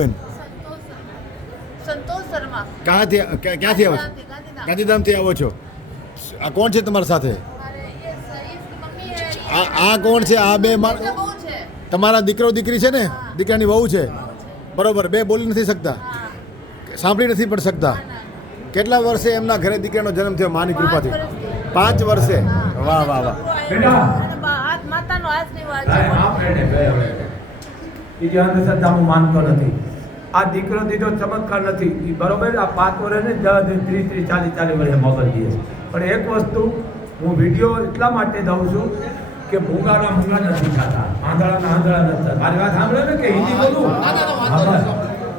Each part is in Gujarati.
બેન? સંતોષ શર્મા. ક્યાંથી ક્યાંથી આવો છો? ગાંધીધામ. ગાંધીધામથી. આવો છો? આ કોણ છે તમારી સાથે? એ એ આ આ કોણ છે? આ બે તમારા દીકરો દીકરી છે ને? દીકરાની વહુ છે? બરોબર બે બોલી નથી શકતા? સાંભળી નથી પણ શકતા. કેટલા વર્ષે એમના ઘરે દીકરાનો જન્મ થયો માની કૃપાથી? પાંચ વર્ષે? વાહ વાહ વાહ. માતાનો આશીર્વાદ છે. બીજી અંધશ્રદ્ધા હું માનતો નથી. આ દીકરો દીધો ચમત્કાર નથી. એ બરોબર આ પાંચ વર્ષ ને ત્રીસ ત્રીસ ચાલીસ ચાલીસ વર્ષે મોકલ દે પણ એક વસ્તુ હું વીડિયો એટલા માટે દઉં છું કે ભૂંગાના ભૂંગા નથી થતા આંધળાના આંધળા નથી મારી વાત સાંભળે ને કે હિન્દી બોલું?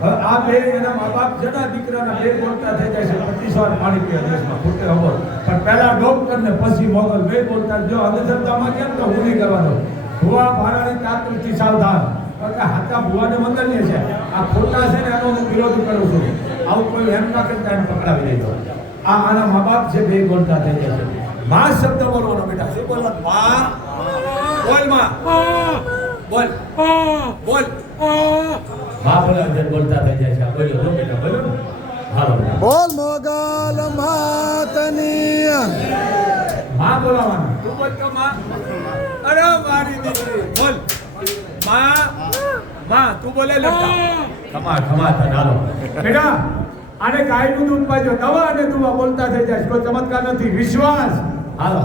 આ બે એના મા બાપ છે ને દીકરાના બે બોલતા થઈ જાય છે પચીસ વાર પાણી પીએ દેશમાં ખોટે ખબર. પણ પહેલા ડોક્ટર ને પછી મોગલ બે બોલતા જો અંધશ્રદ્ધામાં કેમ તો હું નહીં કરવાનો? ભુવા ભારાની ચાતુરથી સાવધાન. કારણ કે હાથા ભુવાને વંદનીય છે. આ ખોટા છે ને એનો હું વિરોધ કરું છું. આવું કોઈ એમ ના કરતા એમ પકડાવી લેજો. આ આના મા બાપ છે બે બોલતા થઈ જાય છે. મા શબ્દ બોલવાનો બેટા. શું બોલવા મા બોલ મા. બોલ. બોલ. મા બોલા જે બોલતા થઈ જાય છે. બોલ્યો જો બેટા બેટા. બોલ મોગલ માતની માં બોલાવાનું તું બોલ તો માં. અરે મારી તું બોલે ખમા ખમા હાલો બેટા આને ગાયનું દૂધ પાજો. દવા અને દુવા બોલતા થઈ જાય. કોઈ ચમત્કાર નથી. વિશ્વાસ. હાલો.